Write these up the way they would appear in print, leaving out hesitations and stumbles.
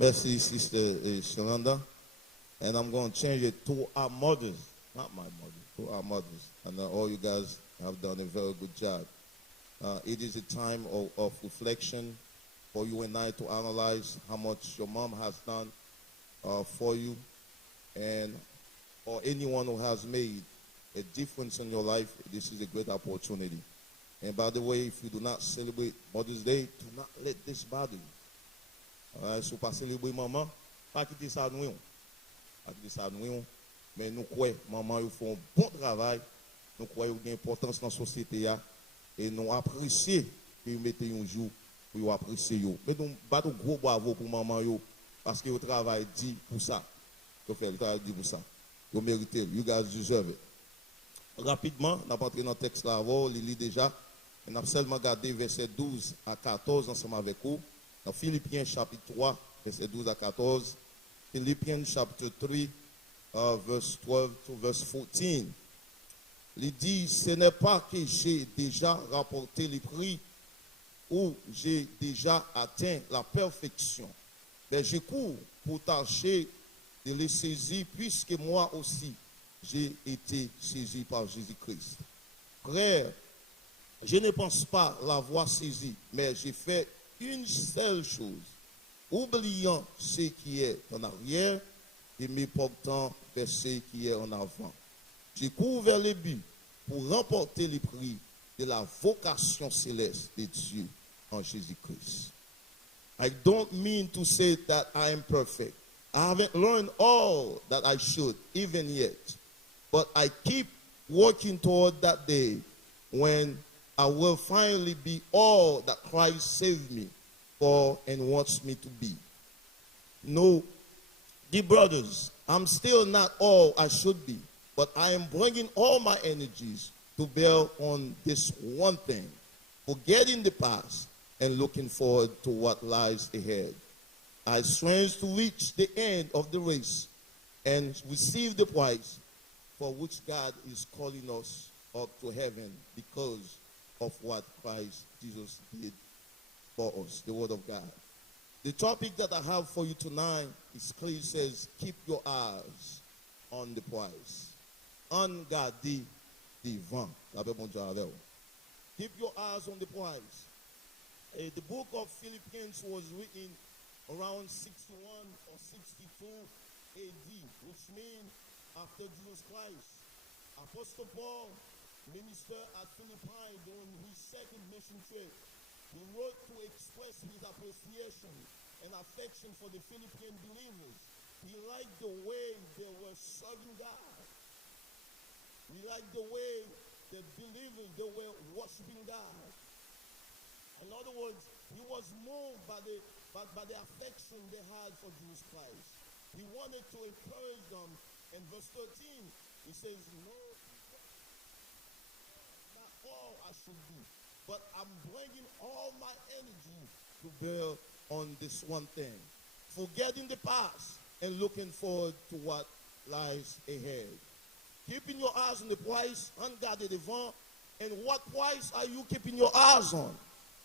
Merci, Sister Shalanda. And I'm going to change it to our mothers, not my mother, to our mothers. And all you guys have done a very good job. It is a time of reflection for you and I to analyze how much your mom has done for you, and or anyone who has made a difference in your life. This is a great opportunity. And by the way, if you do not celebrate Mother's Day, do not let this bother you. Si vous ne célébrez maman, pas quitter ça nous. Pas quitter ça nous. Mais nous croyons, maman, ils font un bon travail. Nous croyons qu'il y a une importance dans la société. Et nous apprécions que vous mettez un jour pour vous apprécier. Mais nous battons gros bravo pour maman, parce que vous travaillez dit pour ça. Vous faites le travail dit pour ça. Vous méritez. You guys deserve it. Rapidement, on a entré dans le texte là avant, il lit déjà. On a seulement regardé versets 12 à 14 ensemble avec vous. Dans Philippiens chapitre 3, versets 12 à 14. Philippiens chapitre 3, verse 12 to verse 14. Il dit, ce n'est pas que j'ai déjà rapporté les prix ou j'ai déjà atteint la perfection. Mais je cours pour tâcher de les saisir, puisque moi aussi j'ai été saisi par Jésus-Christ. Frère, je ne pense pas l'avoir saisi, mais j'ai fait une seule chose, oubliant ce qui est en arrière et me portant vers ce qui est en avant. Je cours vers le but pour remporter le prix de la vocation céleste de Dieu en Jésus-Christ. I don't mean to say that I am perfect. I haven't learned all that I should, even yet. But I keep working toward that day when I will finally be all that Christ saved me for and wants me to be. No, dear brothers, I'm still not all I should be, but I am bringing all my energies to bear on this one thing, forgetting the past and looking forward to what lies ahead. I strain to reach the end of the race and receive the prize for which God is calling us up to heaven because of what Christ Jesus did for us, the Word of God. The topic that I have for you tonight is clear. It says, keep your eyes on the prize. En gade devan. Keep your eyes on the prize. The book of Philippians was written around 61 or 62 AD, which means after Jesus Christ. Apostle Paul, minister at Philippi during his second mission trip, he wrote to express his appreciation and affection for the Philippian believers. He liked the way they were serving God. He liked the way the believers, they were worshiping God. In other words, he was moved by the affection they had for Jesus Christ. He wanted to encourage them. In verse 13, he says, no, not all I should be, but I'm bringing all my energy to bear on this one thing, forgetting the past and looking forward to what lies ahead. Keeping your eyes on the prize, on gade devan, and what prize are you keeping your eyes on?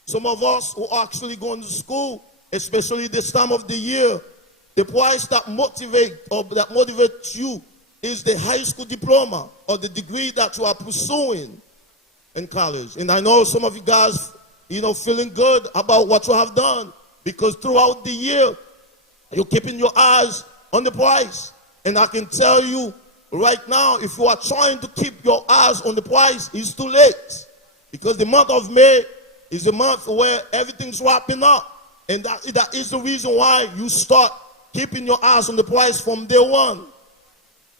Some of us who are actually going to school, especially this time of the year, the prize that motivates you is the high school diploma or the degree that you are pursuing in college. And I know some of you guys, feeling good about what you have done because throughout the year, you're keeping your eyes on the prize. And I can tell you right now, if you are trying to keep your eyes on the prize, it's too late. Because the month of May is the month where everything's wrapping up. And that is the reason why you start keeping your eyes on the prize from day one.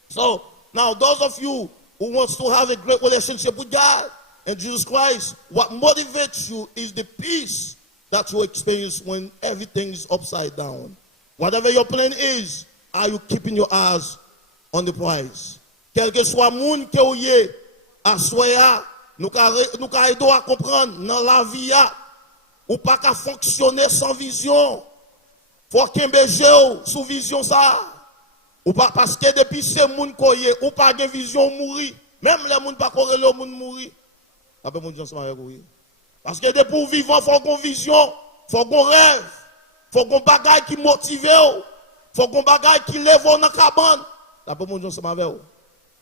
So, now those of you who wants to have a great relationship with God and Jesus Christ, what motivates you is the peace that you experience when everything is upside down. Whatever your plan is, are you keeping your eyes on the prize? Quel que soit moun que ou ye, assoya, nous ka aider à comprendre dans la vie ou pas qu'à fonctionner sans vision. Faut qu'un béjé sous vision ça. Ou pas parce que depuis ces moun koye ou pas gen vision mourir. Même les moun pas corrélé au moun mourir. Après moun gens avec oui. Parce que depuis vivant faut qu'on vision, faut qu'on rêve. faut qu'on bagaille qui motive, faut qu'on bagaille qui lève dans la cabane. La pour mon Dieu, c'est avec vous.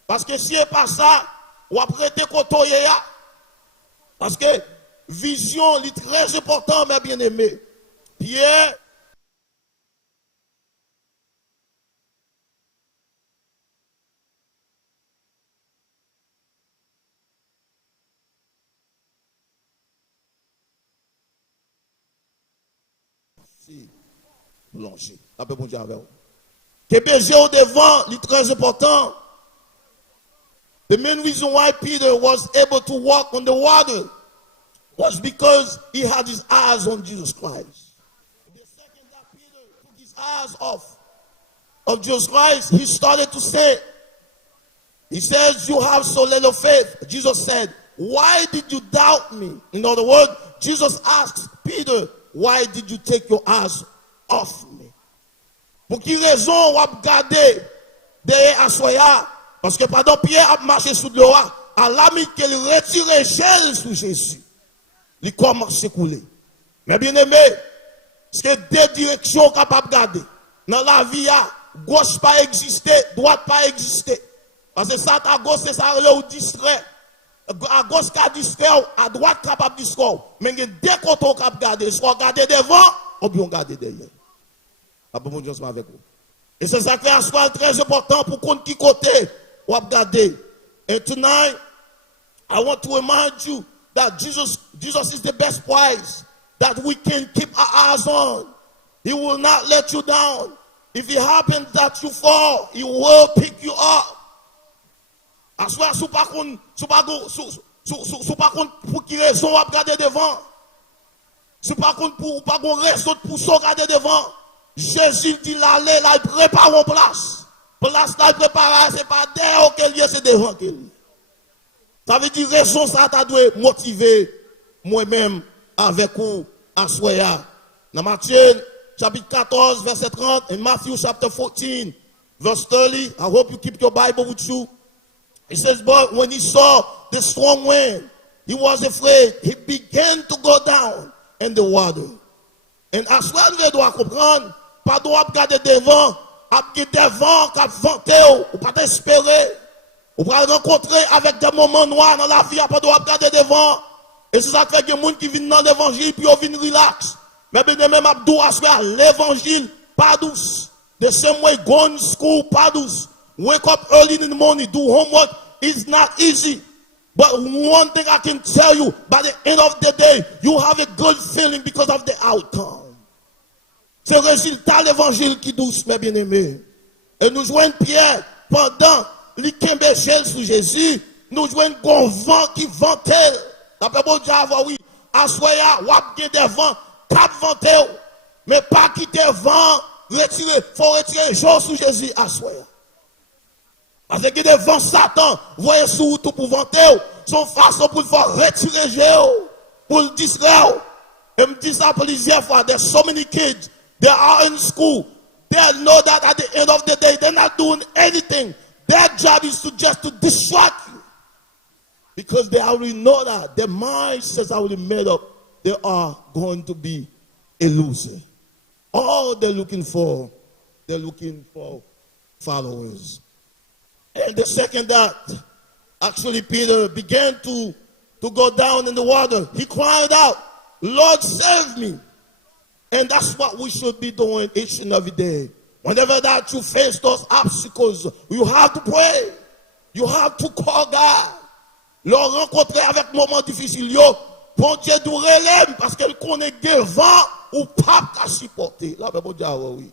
Parce que si c'est pas ça, on va prêter côté. Parce que vision est très important, mes bien-aimés. Pierre, si, blanchi. La pour mon Dieu avec vous. Que baiser au devant est très important. The main reason why Peter was able to walk on the water was because he had his eyes on Jesus Christ. The second that Peter took his eyes off of Jesus Christ, he started to say, he says, you have so little faith. Jesus said, why did you doubt me? In other words, Jesus asked Peter, why did you take your eyes off me? Pour quelle raison vous avez gardé derrière Assoya? Parce que pendant Pierre a marché sous l'eau, à l'ami qu'il retire gel sous Jésus, il commence à couler. Mais bien aimé, c'est que deux directions capables de garder. Dans la vie, gauche pas exister, droite pas exister. Parce que ça, à gauche, c'est ça, là où distrait. À gauche, qui distrait, à droite, capable de distrait. Mais il y a deux côtés capables de garder. Soit garder devant, ou bien garder derrière. Ah bon, Dieu, c'est avec vous. Et c'est ça qui est très important pour qu'on qui côté. And tonight, I want to remind you that Jesus is the best prize that we can keep our eyes on. He will not let you down. If it happens that you fall, He will pick you up. Assoir sous pas contre pour qui raison à regarder devant. Sous pas contre pour pas qu'on raison pour regarder devant. Jésus dit l'aller, là il prépare en place. Place là, préparer, c'est pas derrière quel lieu, c'est devant quel lieu. Ça veut dire raison, ça t'a dû motiver moi-même avec vous à soya. Dans Matthieu chapitre 14, verset 30, and Matthew chapter 14, verse 30. I hope you keep your Bible with you. It says, but when he saw the strong wind, he was afraid. He began to go down in the water. And as well, nous devons comprendre, pas droit regarder devant. Après des vents qui vanté ou pas espérer, ou pas rencontrer avec des moments noirs dans la vie, après de regarder devant. Et c'est ça qui fait que les gens qui viennent dans l'évangile, puis ils viennent relax. Mais bien même Abdou à l'évangile, pas douce. The same way going to school, pas douce. Wake up early in the morning, do homework, it's not easy. But one thing I can tell you, by the end of the day, you have a good feeling because of the outcome. C'est le résultat de l'évangile qui douce, mes bien-aimés. Et nous jouons Pierre pendant les Kimbéchel sous Jésus. Nous jouons un vent qui ventait. D'après mon Dieu, oui, à soya, wap gen des vents, cap ventait. Mais pas quitter vent, retirer, faut retirer les gens sous Jésus à soya. Parce que des vents Satan, voyez sous tout pour vanter, son façon pour le faire retirer Jésus, pour le distraire. Et me dit ça plusieurs fois, there's so many kids. They are in school. They know that at the end of the day, they're not doing anything. Their job is to just to distract you. Because they already know that. Their minds is already made up. They are going to be a loser. All they're looking for followers. And the second that actually Peter began to go down in the water, he cried out, Lord, save me. And that's what we should be doing each and every day. Whenever that you face those obstacles, you have to pray. You have to call God. Le rencontrer avec moment difficile, yo, bon Dieu du relève parce qu'elle connaît devant ou pas qu'à supporter. Là, bon Dieu, oui.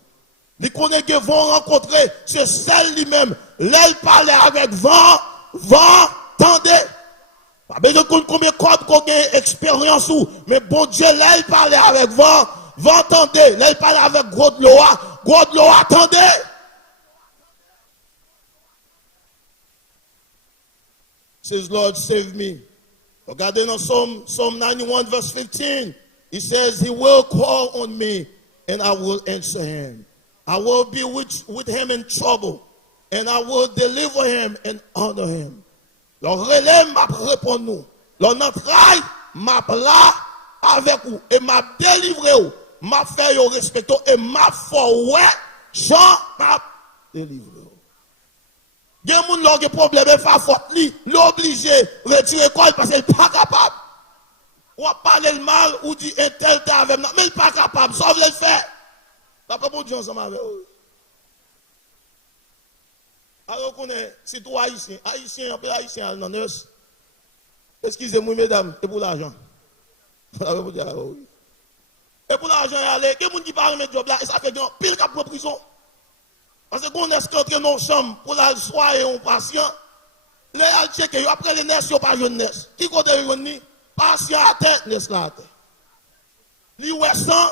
Il connaît vent rencontrer, c'est celle lui-même. L'aile parler avec vent, tendez. Pas besoin de combien de cordes qu'on a expérience ou, mais bon Dieu, l'aile parler avec vent, tendez. L'aile parler avec gros de l'eau, attendez. Says, Lord, save me. Regardez dans Psalm 91, verse 15. He says, He will call on me, and I will answer him. I will be with him in trouble, and I will deliver him and honor him. Le relais m'a répondu. Le entraille m'a là avec vous et m'a délivré. m'a fait yo respecter et m'a fait ouais, Jean m'a délivré. Il y a des gens qui ont problème, il faut faute, l'obligé retirer quoi parce qu'il n'est pas capable. Ou parler le mal, ou dit un tel avec moi, mais il n'est pas capable, sauf le faire. D'après mon Dieu, ensemble avec eux. Alors qu'on est, si toi haïtien, un peu haïtien, non, excusez-moi, mesdames, et pour l'argent. Et pour l'argent, il y a des gens qui parlent de job là, et ça fait grand pile qu'à prison. Parce que qu'on est qu'entre nos chambres pour la soirée un patient, les gens checkent, après les nest, ils n'ont pas de nest. Qui côté ils patient à tête, nest là à tête. Li ouais sang,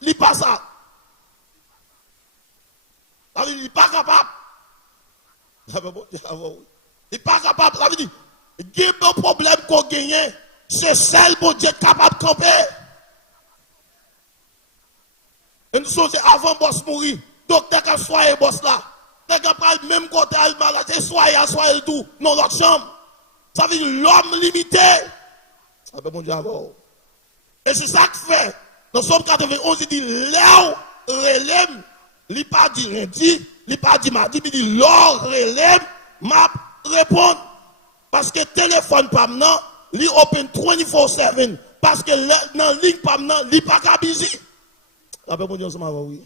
li pas ça. Il n'est pas capable. Il n'est pas capable. Ça veut dire, il y a un problème qu'on gagne, c'est celle pour Dieu capable de camper. Et nous sommes avant boss mourir. Donc, dès que soyez boss là, dès que pas le même côté, elle malade, soyez le tout, non, l'autre chambre. Ça veut dire l'homme limité. Ça veut mon Dieu avant. Et c'est ça que fait. Dans Somme 91, il dit, Léo, relève, il pas dit lundi, il pas dit mardi, il dit, l'or, relève, m'a répondre. Parce que téléphone pas maintenant, il open 24/7. Parce que dans ligne pas maintenant, il pas qu'à busy. Ça veut mon Dieu ensemble avant, oui.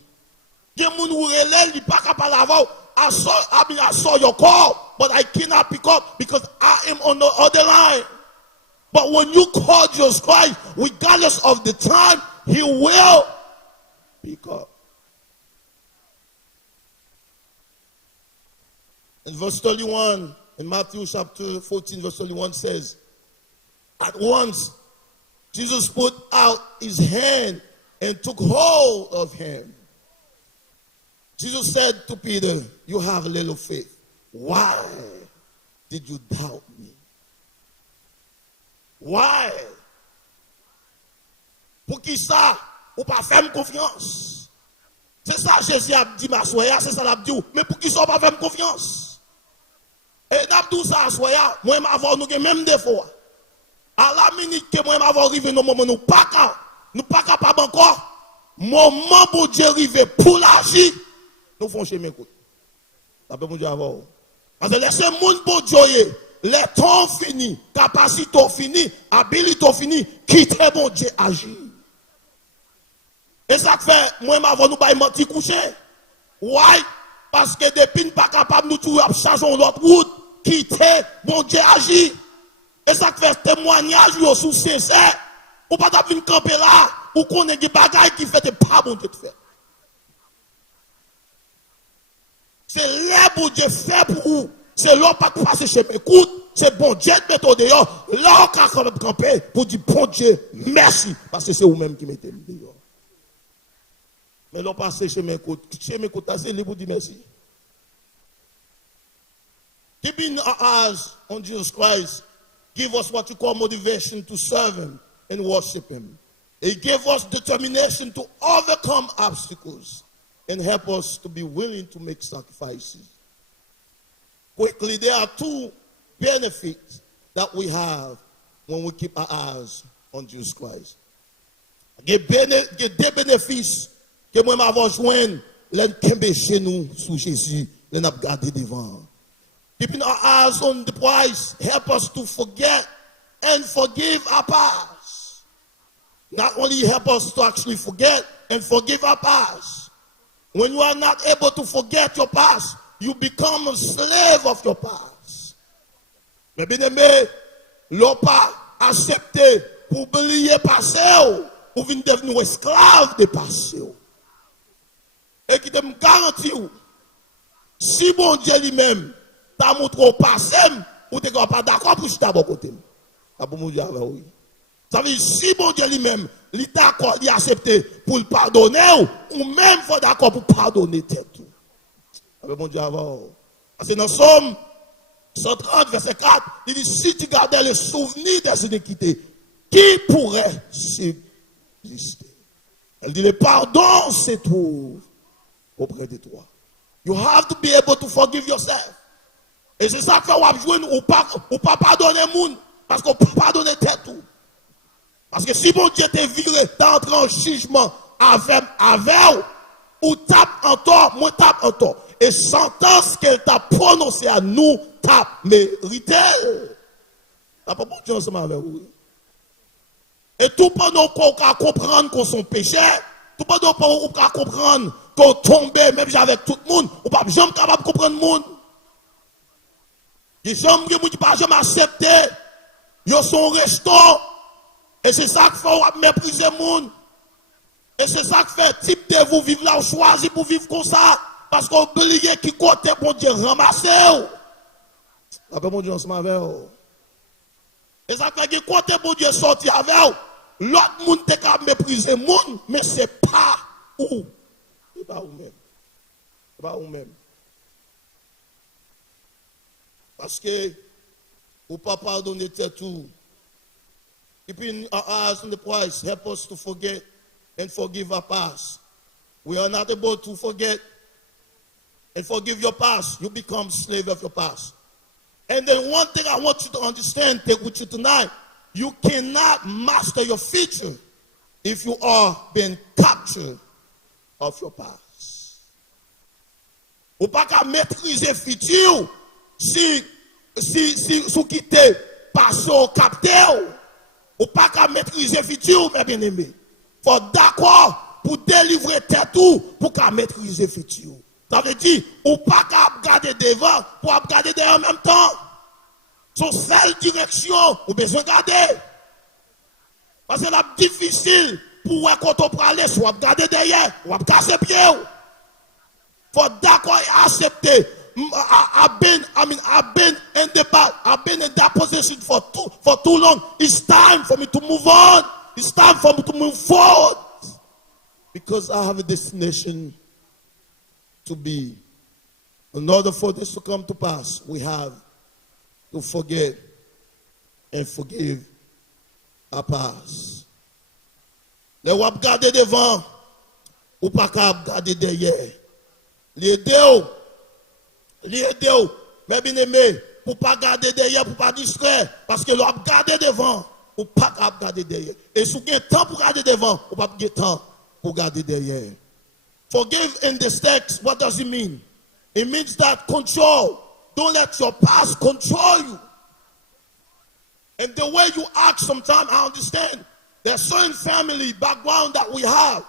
Il y a des gens qui ne pas capable d'avoir. I saw your call, but I cannot pick up because I am on the other line. But when you call Jesus Christ, regardless of the time, He will pick up. In verse 31, in Matthew chapter 14, verse 31 says, at once Jesus put out His hand and took hold of him. Jesus said to Peter, you have little faith. Why did you doubt me? Why? Pour qui ça? Ou pas faire confiance? C'est ça Jésus a dit, ma soya, c'est ça l'a dit. Mais pour qui ça pas faire confiance? Et d'abdou ça, soya, moi m'avoir nous même des fois. À la minute que moi m'avoir arrivé dans moment nous pas capable encore. Moment pour Dieu arriver pour l'agir. Nous faisons chemin court. Ça peut mon Dieu avoir. Parce que laissez monde pour Dieu, les temps finis, capacité finie, habilité finie, quittez mon Dieu agir. Et ça fait, moi, m'avons nous pas menti coucher. Why? Parce que depuis nous pas capable nous tout changer l'autre route, quitter mon Dieu agir. Et ça fait témoignage sous sincère. Ou pas venir camper là, ou qu'on ait des bagailles qui fait pas bon Dieu de faire. C'est là pour Dieu fait pour vous. C'est là pas passer chez mes écoute, c'est bon Dieu de mettre dehors. Là on peut camper pour dire bon Dieu, merci. Parce que c'est vous-même qui mettez dehors. Mais là passer chez mes écoute, c'est lui pour dire merci. Keeping our eyes on Jesus Christ give us what you call motivation to serve Him and worship Him. He gave us determination to overcome obstacles and help us to be willing to make sacrifices. Quickly, there are two benefits that we have when we keep our eyes on Jesus Christ. Il y a des bénéfices que moi m'avons joint l'enquête chez nous sous Jésus, l'en a gardé devant. Keeping our eyes on the prize help us to forget and forgive our past. Not only help us to actually forget and forgive our past. When you are not able to forget your past, you become a slave of your past. Mais bien aimé, l'on pas accepté pour oublier passé ou venir devenir esclave de passé. Et qui te me garantit, si bon Dieu lui-même t'a montré au passé, ou t'es pas d'accord pour chuter à bon côté. Ça pour mon Dieu, oui. Ça veut dire, si bon Dieu lui-même, il est d'accord, il a accepté pour le pardonner, ou même faut d'accord pour pardonner tête. Avec mon Dieu avant. Parce que dans Somme 130, verset 4, il dit, si tu gardais le souvenir des iniquités, qui pourrait subsister? Elle dit, le pardon se trouve auprès de toi. You have to be able to forgive yourself. Et c'est ça que vous avez joué, ou pas pardonner le monde, parce qu'on peut pardonner tête tout. Parce que si bon Dieu t'est viré, t'es entré en jugement avec ou tape en tort, moi tape en tort. Et sentence qu'elle t'a prononcée à nous, tape mérité. T'as pas bon Dieu ensemble avec vous. Et tout pendant qu'on comprendre qu'on sont péchés, tout pendant qu'on comprendre qu'on tombe, même avec tout le monde, on pas jamais capable de comprendre le monde. Les gens qui ne pas jamais accepter, ils sont restés. Et c'est ça qui fait mépriser le monde. Et c'est ça qui fait type de vous vivre là, choisi pour vivre comme ça. Parce qu'on oublie qui côté bon Dieu ramasser. Après bon Dieu ensemble avec vous. Et ça fait que côté bon Dieu sorti avec vous. L'autre monde te capable mépriser le monde, mais c'est pas où. C'est pas où même. C'est pas où même. Parce que vous pas pardonner tout. Keeping our eyes on the prize, help us to forget and forgive our past. We are not able to forget and forgive your past. You become slave of your past. And then one thing I want you to understand, take with you tonight, you cannot master your future if you are being captured of your past. Ou pas qu'à maîtriser futur si quitter passé au capteur. Ou pas qu'à maîtriser futur, mes bien-aimés. Faut d'accord pour délivrer tête tout pour qu'à maîtriser futur. Ça veut dire, ou pas qu'à regarder devant pour regarder derrière en même temps. Son seule direction, ou besoin de garder. Parce que c'est difficile pour quand on prend aller, soit regarder derrière, ou casser pied. Faut d'accord et accepter. I've been in that position for too long. It's time for me to move on. It's time for me to move forward. Because I have a destination to be. In order for this to come to pass, we have to forget and forgive our past. Les wap garder devant, ou pas qu'à garder derrière. Les deux. Mais bien aimé, pour pas garder derrière, pour pas distraire, parce que l'on garder devant, ou pas garder derrière. Et si vous avez temps pour garder devant, ou pas avoir temps pour garder derrière. Forgive in this text, what does it mean? It means that control. Don't let your past control you. And the way you act sometimes, I understand. There's certain family background that we have.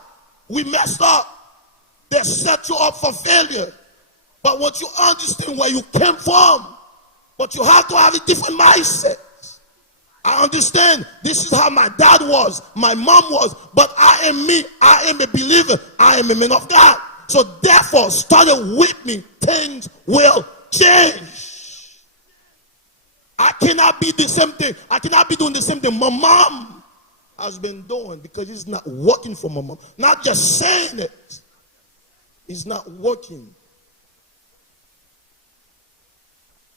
We messed up. They set you up for failure. But once you understand where you came from, but you have to have a different mindset. I understand this is how my dad was, my mom was, but I am me. I am a believer. I am a man of God. So therefore, starting with me, things will change. I cannot be the same thing. I cannot be doing the same thing my mom has been doing because it's not working for my mom. Not just saying it. It's not working.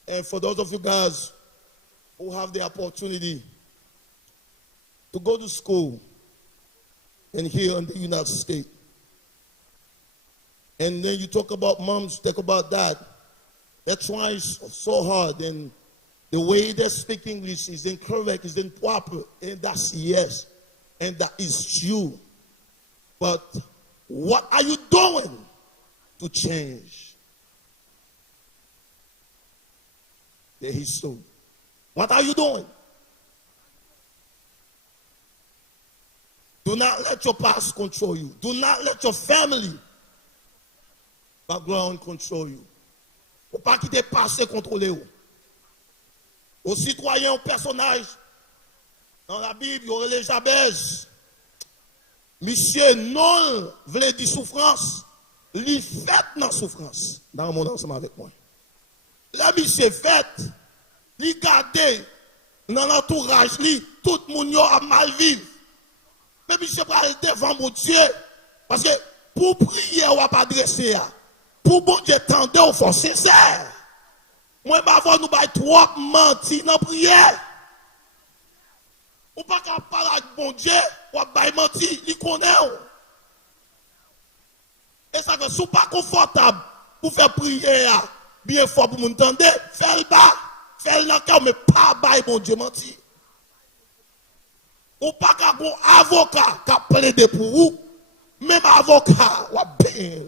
And for those of you guys who have the opportunity to go to school and here in the United States, and then you talk about moms, talk about dad, they're trying so hard, and the way they speak English is incorrect, is improper, and that's yes, and that is true. But what are you doing to change the history? What are you doing? Do not let your past control you. Do not let your family background control you. Faut pas quitter passé contrôler vous. Aux citoyens, aux personnages. Dans la Bible, il y aurait les Jabez. Monsieur non voulait dire souffrance. Li fait dans souffrance. Dans mon ensemble avec moi. La monsieur fait. Li garde dans l'entourage, li, tout le monde a mal vivre. Mais monsieur va aller devant mon Dieu. Parce que pour prier, on va pas adresser. Pour bon Dieu, tendez au fond sincère. Moi, je vais nous faire trop mentir dans la prière. On ne peut pas parler avec bon Dieu, on va mentir, il connaît. Et ça fait, si vous pas confortable pour faire prier bien fort pour vous entendre, faites-le bas, faites-le dans le cœur, mais pas bail bon Dieu mentir. On ne peut pas avoir un avocat qui a plaidé pour vous, même avocat, ou bien.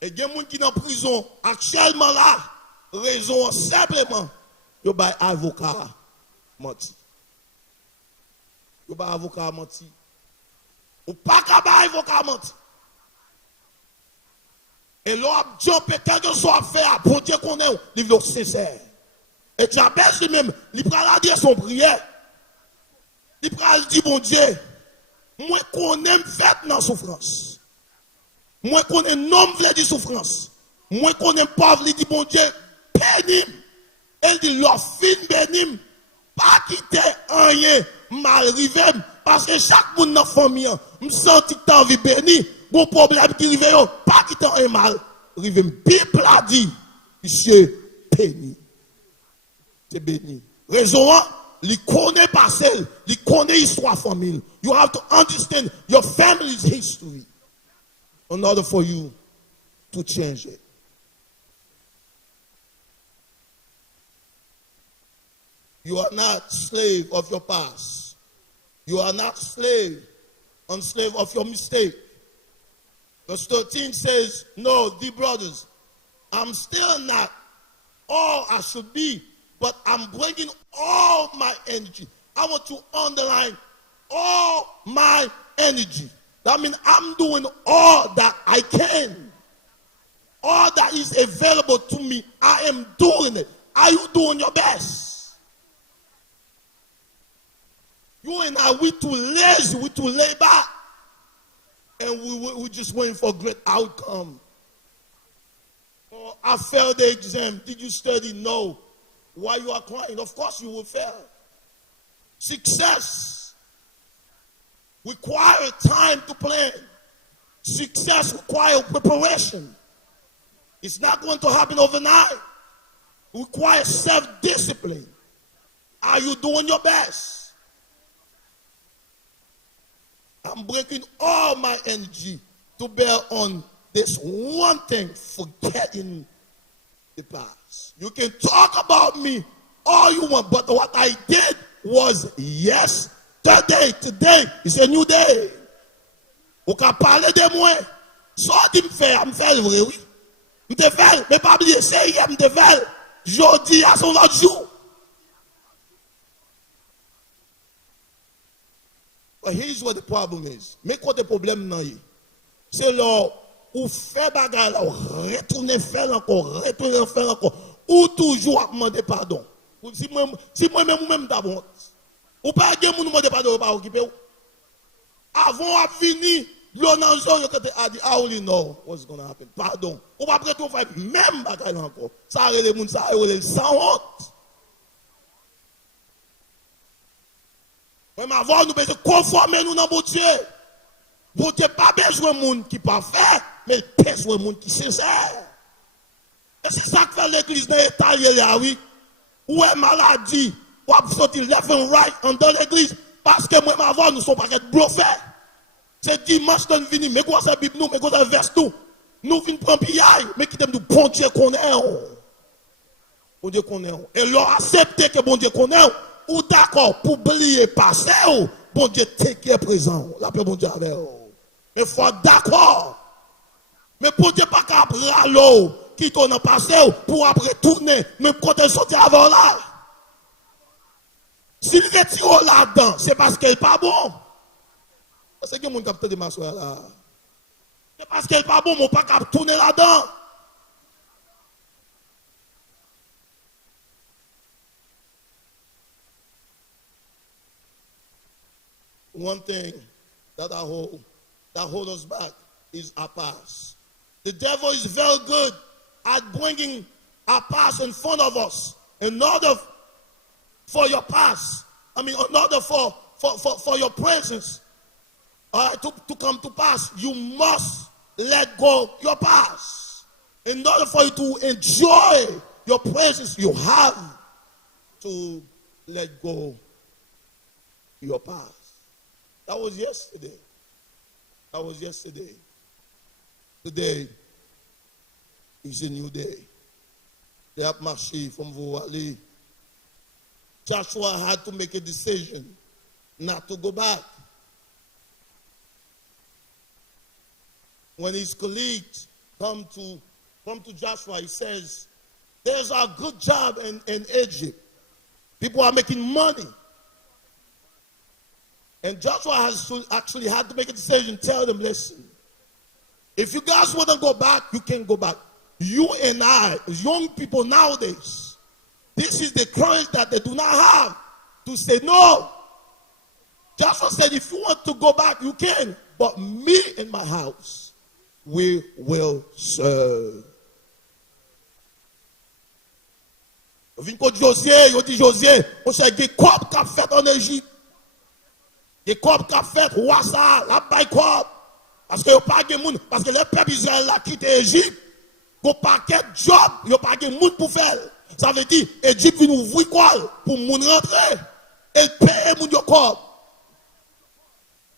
Et il y a des gens qui sont en prison actuellement là, raison simplement, ils ont avocat menti. Ils ont avocat menti. Ou pas qu'à avocat menti. Et l'homme jumpé, quel que soit fait, pour Dieu qu'on est, il est sincère. Et Jabez lui-même, il prend la dire son prière. Il prend le dire, bon Dieu, moi qu'on aime fait dans la souffrance. Moi qu'on aime non vle de souffrance. Moi qu'on aime pauvre, il dit, bon Dieu, bénis. Elle dit, leur fin bénis, pas quitter rien mal rivé. Parce que chaque monde dans la famille, me senti que tu as envie de bénir. Bon problème qui arrive, pas quitter un mal. Rive, Bible a dit, monsieur, béni. C'est béni. Raison, il connaît parcelle, il connaît histoire famille. You have to understand your family's history in order for you to change it. You are not slave of your past. You are not slave of your mistake. Verse 13 says, no, dear brothers, I'm still not all I should be, but I'm bringing all my energy. I want to underline all my energy. That means I'm doing all that I can. All that is available to me, I am doing it. Are you doing your best? You and I, we too lazy, we too laid back. And we just waiting for great outcome. Oh, I failed the exam. Did you study? No. Why you are crying? Of course you will fail. Success requires time to plan. Success requires preparation. It's not going to happen overnight. It requires self-discipline. Are you doing your best? I'm breaking all my energy to bear on this one thing, forgetting the past. You can talk about me all you want, but what I did was yesterday. Today is a new day. Vous pouvez parler de moi. Ça dit me faire vrai, oui. Me te faire, mais pas oublier, c'est hier me te faire. Jeudi à son autre jour. But here's what the problem is. Mais quoi le problème non y? C'est là où fait bagarre là, retourner faire encore, ou toujours demander pardon. Si moi même d'abord. Ou pas de moun demander pardon pas occuper. Avant à finir, l'onanzo yo quand a dit I only know what's going to happen. Pardon. Ou pas après tout faire même bagarre encore. Ça les moun ça sans honte. Même avant, nous devons conformer nous dans mon Dieu. Bon Dieu pas besoin de monde qui parfait, mais il besoin de monde qui sincère. Et c'est ça que fait l'église dans l'état là, oui. Où est maladie, ou à sortir left and right dans l'église, parce que moi, avant, nous ne sommes pas bluffés. C'est dimanche que nous venons, mais quoi c'est Bible nous, mais quoi c'est verse nous. Nous venons prendre pillaille, mais qui t'aime nous, bon Dieu qu'on est. Bon Dieu qu'on est. Et leur accepter que bon Dieu qu'on est. Ou d'accord pour oublier passé, bon Dieu t'es qui est présent. La paix bon Dieu avec vous. Mais il faut être d'accord. Mais pour Dieu pas qu'à l'eau qui tourne passé pour après tourner, même quand elle sortit avant là. S'il retire là-dedans, c'est parce qu'elle n'est pas bon. C'est que mon capteur de ma soeur là. C'est parce qu'elle n'est pas bon, mon pas qu'à tourner là-dedans. One thing that hold us back is our past. The devil is very good at bringing our past in front of us. In order for your past, in order for your presence to come to pass, you must let go of your past. In order for you to enjoy your presence, you have to let go of your past. That was yesterday. Today is a new day. They have marché from Voali. Joshua had to make a decision. not to go back. When his colleagues come to Joshua, he says, there's a good job in Egypt. People are making money. And Joshua has actually had to make a decision. Tell them, listen, if you guys want to go back, you can go back. You and I, young people nowadays, this is the courage that they do not have to say no. Joshua said, if you want to go back, you can. But me and my house, we will serve. Vin ko Josué, yo dit Josué, on sait que quoi qu'a fait en Égypte. Des corps qu'a fait roi ça, la bail corps parce que yo pas de monde parce que les peuple Israël a quitté Égypte, go paquet job, yo pas de monde pour faire. Ça veut dire Égypte vient ouvrir quoi pour moun rentrer et payer moun yo corps.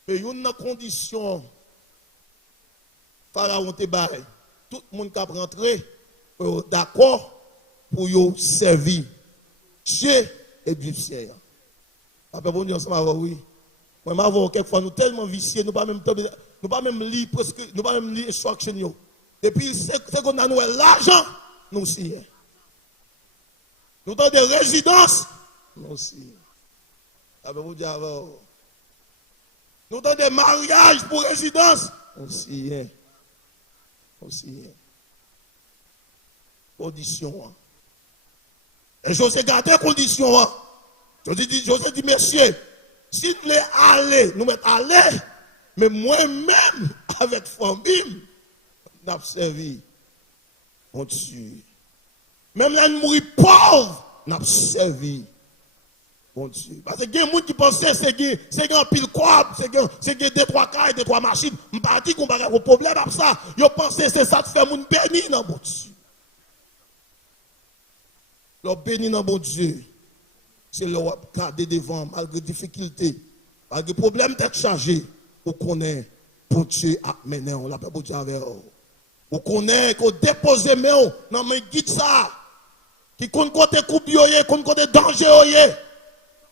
Mais yo une condition Pharaon te bail, tout le monde qui a rentré d'accord pour yo servir Dieu égyptien. Après bon Dieu ensemble oui. Moi m'avons quelquefois nous tellement viciés, nous pas même lire presque nous pas même lire instruction yo. Depuis c'est qu'on a nous l'argent nous aussi. Nous avons des résidences nous aussi. Après bon Dieu nous avons des mariages pour résidence aussi. Aussi. Condition. Et José gardait condition. José dit, messieurs, si nous voulons aller, nous mettons aller, mais moi-même, avec fanmi, nous avons servi. On tue. Même là, nous mourons pauvres, nous avons servi. On tue. Parce que il y a des gens qui pensent que c'est un pile quoi, c'est 2-3 cailles, 2-3 machines. Je ne pas dire qu'on va avoir un problème avec ça. Ils pensent que c'est ça qui fait mon béni dans mon Dieu. Le béni dans mon Dieu, c'est le garder devant, malgré difficulté, malgré problème d'être chargé, on connaît pour Dieu à mener, on l'a pas pour Dieu avec eux. On connaît qu'on dépose main dans mes guides ça, qui compte côté coupe yoye, compte côté danger yoye.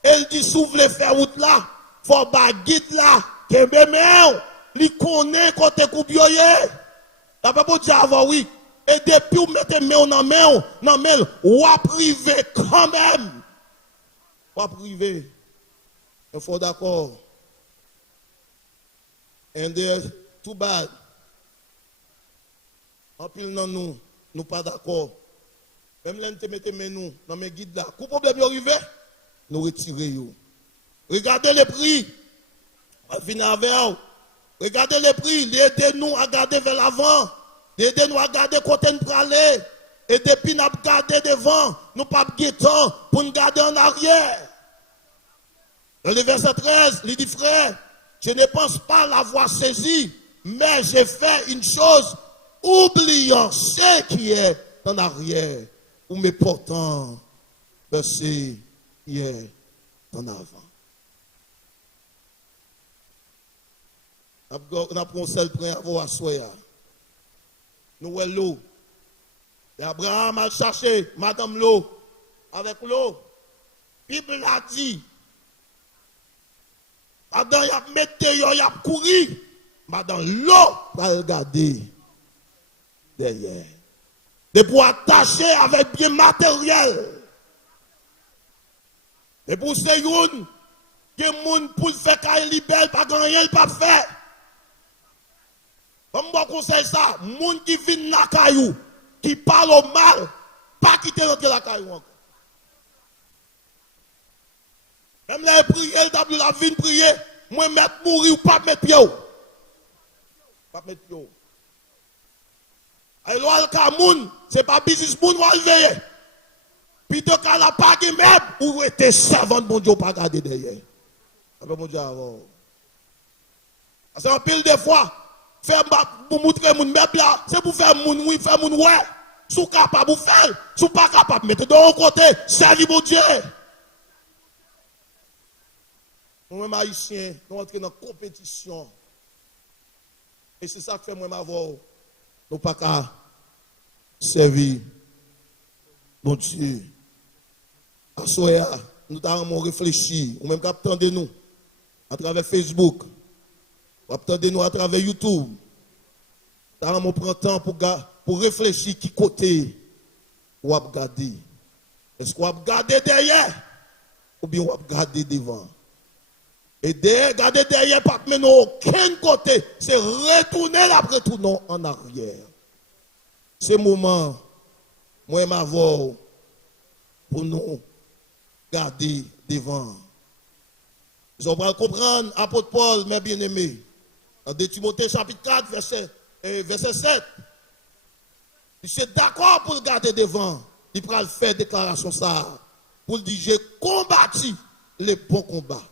Elle dit s'ouvre les faire route là, faut ba guide là, que main, li connaît côté coupe yoye. L'a pas pour Dieu avec oui. Et depuis vous mettez main dans main, ou à privé quand même. Ou à privé. Il faut d'accord. And they're too bad. En pile dans nous pas d'accord. Même là, nous mettons nous dans mes guides là. Quand le problème arrive, nous retirons. Regardez les prix. On va finir avec vous. Regardez les prix. Aidez-nous à garder vers l'avant. Aidez-nous à garder côté nous aller. Et depuis nous garder devant, nous pas guettant pour nous garder en arrière. Dans le verset 13, il dit frère, je ne pense pas l'avoir saisi, mais j'ai fait une chose, oubliant ce qui est en arrière, ou me portant vers ce qui est en avant. On a pris un seul point à soya. Nous avons l'eau. Et Abraham a cherché madame l'eau avec l'eau. La Bible a dit, madame, il a mis, il a couru, madame l'eau va regarder derrière. De pour attacher avec bien matériel. Et pour ces gens, qui sont pour faire qu'il libère, pas rien, pas faire. Comme moi conseille ça, moun qui vient la caillou, qui parle au mal, pas quitter notre la caillou encore. Même la prière, la vie prier, moi mettre mourir ou pas mettre pied. Pas mettre pied. Alors le camoun, c'est pas business moun va lever. Puis de cas la pas qui même ou était servant bon Dieu pas garder derrière. Après mon Dieu avant. Parce qu'en pile des fois faire pour montrer moun meuble là, c'est pour faire moun oui, faire moun ouais. Sous capable pour faire, sous pas capable mettre de l'autre côté, servir mon Dieu. Nous-mêmes haïtiens, nous entrons dans la compétition. Et c'est ça que fait moi avoir nous pas qu'à servir mon Dieu. À soya, nous avons réfléchi, ou même qu'à attendre nous. à travers Facebook, ou attendez-nous à travers YouTube. On prend temps pour réfléchir qui côté ou regarder. Est-ce qu'on va regarder derrière ou bien on va regarder devant? Et regarder derrière, pas mener aucun côté. C'est retourner après tout non en arrière. Ce moment, moi et ma voix, pour nous garder devant. Nous allons comprendre, apôtre Paul, mes bien-aimés, dans 2 Timothée chapitre 4, verset 7. Il est d'accord pour le garder devant. Il va faire déclaration ça. Pour dire, j'ai combattu le bon combat.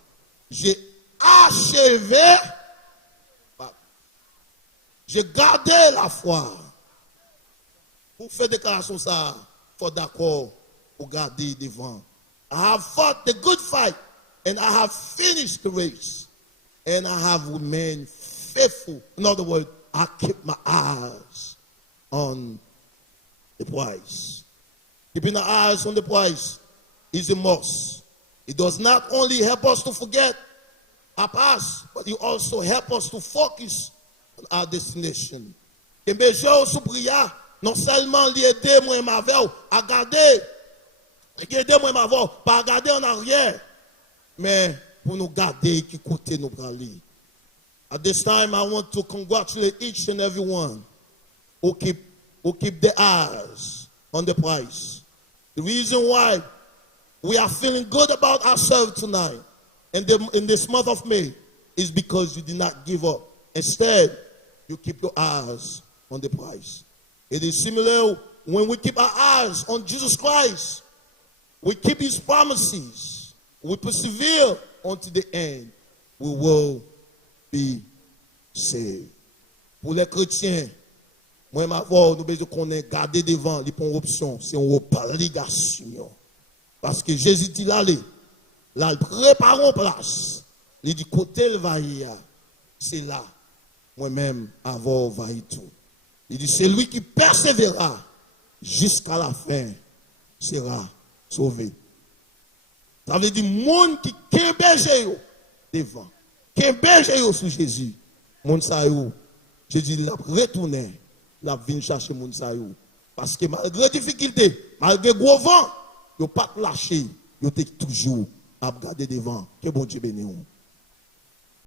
J'ai achevé. J'ai gardé la foi. Pour faire déclaration ça, il faut d'accord pour garder devant. I have fought the good fight and I have finished the race and I have remained faithful. In other words, I keep my eyes on the prize. Keeping our eyes on the prize is a must. It does not only help us to forget our past, but it also helps us to focus on our destination. Et bien, j'ai sous prière, non seulement l'aider moi et ma veille à garder, aider moi et ma veille, pas à garder en arrière, mais pour nous garder qui côté nous aller. At this time, I want to congratulate each and every one who keep their eyes on the prize. The reason why we are feeling good about ourselves tonight in this month of May is because you did not give up. Instead, you keep your eyes on the prize. It is similar when we keep our eyes on Jesus Christ. We keep his promises. We persevere unto the end. We will be saved. Pour les chrétiens, moi, ma voix, nous besoin qu'on ait gardé devant, les bonnes options, c'est une obligation. Parce que Jésus dit là, il prépare en place. Il dit, côté le vaillé, c'est là, moi-même, avoir vaillé tout. Il dit, c'est lui qui persévérera jusqu'à la fin, sera sauvé. Ça veut dire, monde qui kembeje devant, kembeje sur Jésus, monde sa yo, Jésus l'a retourné, l'a venu chercher monde sa yo. Parce que malgré difficulté, malgré gros vent, yo pas lâché, yo t'es toujours à regarder devant. Que bon Dieu bénisse.